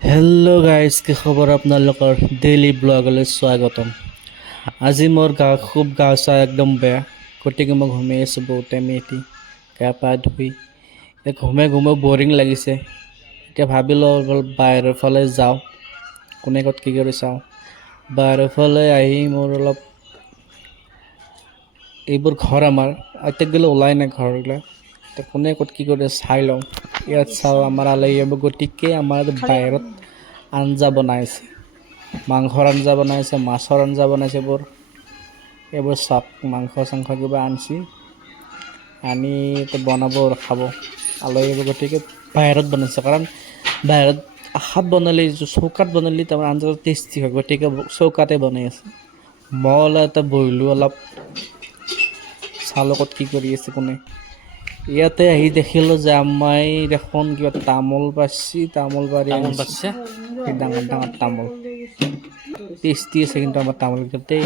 Hello' guys, কি খবৰ? আপোনালোকৰ ডেইলি ব্লগলৈ স্বাগতম। আজি মোৰ খুব গা চা একদম বেয়া, গতিকে মই ঘুমাই আছোঁ বহুত টাইম এটি গা পা ধুই। ঘুমাই বৰিং লাগিছে। এতিয়া ভাবিলোঁ অলপ বাহিৰৰ ফালে যাওঁ, কোনে ক'ত কি কৰি চাওঁ। বাহিৰৰ ফালে আহি মোৰ অলপ এইবোৰ ঘৰ আমাৰ এতিয়া গ'লে ওলাই নাই ঘৰবিলাক, এতিয়া কোনে ক'ত কি কৰি চাই লওঁ। ইয়াত চাওঁ আমাৰ আলহী আহিব, গতিকে আমাৰ বাহিৰত আঞ্জা বনাইছে, মাংসৰ আঞ্জা বনাইছে, মাছৰ আঞ্জা বনাইছে। এইবোৰ চাওক, মাংস চাংস কিবা আনছি, আনি বনাব আৰু খাব আলহী আহিব, গতিকে বাহিৰত বনাইছে। কাৰণ বাহিৰত আশাত বনালে, চৌকাত বনালে তাৰমানে আঞ্জাটো টেষ্টি হয়, গতিকে চৌকাতে বনাই আছে। মই এটা বহিলোঁ, অলপ চালোঁ ক'ত কি কৰি আছে কোনে। ইয়াতে আহি দেখিলোঁ যে আম্মাই দেখোন কিবা তামোল পাৰছি, তামোল পাৰি আনিছে, সেই ডাঙৰ ডাঙৰ তামোল। টেষ্টি আছে কিন্তু আমাৰ তামোলকেইটা দেই,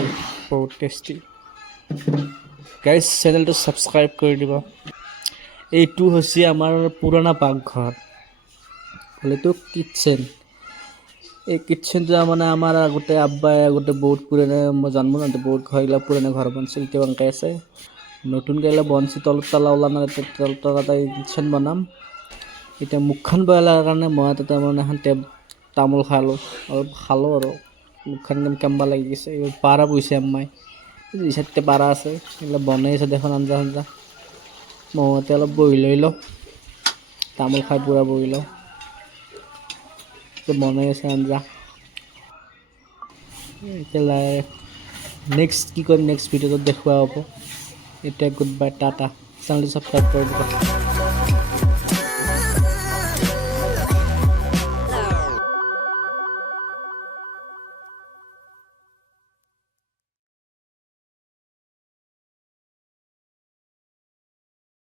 বহুত টেষ্টি। গাইজ, চেনেলটো ছাবস্ক্ৰাইব কৰি দিব। এইটো হৈছে আমাৰ পুৰণা পাকঘৰ, এইটো কিটচেন। এই কিটচেনটো মানে আমাৰ আগতে আব্বাই বহুত পুৰণা, মই জন্ম নহওঁতে বহুত ঘৰগিলা পুৰণা ঘৰ বনাইছিল, এতিয়া এনেকৈ আছে। নতুনকৈ এইবিলাক বনছি, তলত তলা ওলা নাই, তলত কিটচেন বনাম। এতিয়া মুখখন বেয়া লগাৰ কাৰণে মই তাতে মানে এখন তামোল খালোঁ, অলপ খালোঁ আৰু মুখখন কেম্বা লাগি গৈছে। এইবোৰ পাৰা পুহিছে আম্মাই, দুই চাৰিটা পাৰা আছে, এইবিলাক বনাই আছে দেখোন আঞ্জা চাঞ্জা। মহতে অলপ বহি লৈ লওঁ, তামোল খাই পূৰা বহি লওঁ, বনাই আছে আঞ্জা। এতিয়া নেক্সট কি কৰিম, নেক্সট ভিডিঅ'ত দেখুওৱা হ'ব। এতিয়া গুড বাই, টাটা। চেনেলটো ছাবস্ক্ৰাইব কৰি দিব।